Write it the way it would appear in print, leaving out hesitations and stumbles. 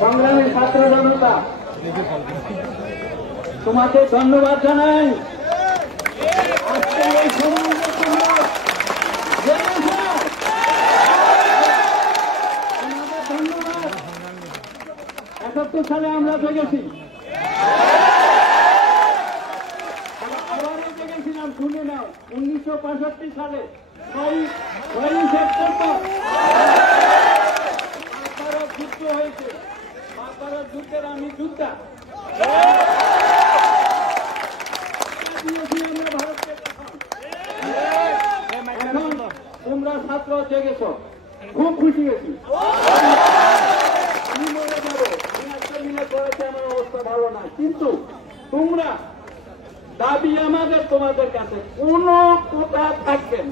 সংগ্রামী ছাত্র জনতা, তোমাকে ধন্যবাদ জানাই। আজকের এই সম্মানিত সমাজ ধন্যবাদ। 71 সালে আমরা জেগেছি, আবারও জেগেছিলাম, শুনে নাও। 1965 সালে 6ই সেপ্টেম্বর ভারত যুদ্ধ হয়েছে। ভারত যুদ্ধের আমি যোদ্ধা দিয়েছি আমরা ভারতকে। এখন তোমরা ছাত্র জেগেছ, খুব খুশি হয়েছি। আমি মনে যাবো মিলে করেছে, আমার অবস্থা ভালো না, কিন্তু তোমরা দাবি আমাদের তোমাদের কাছে কোনো কথা থাকবেন।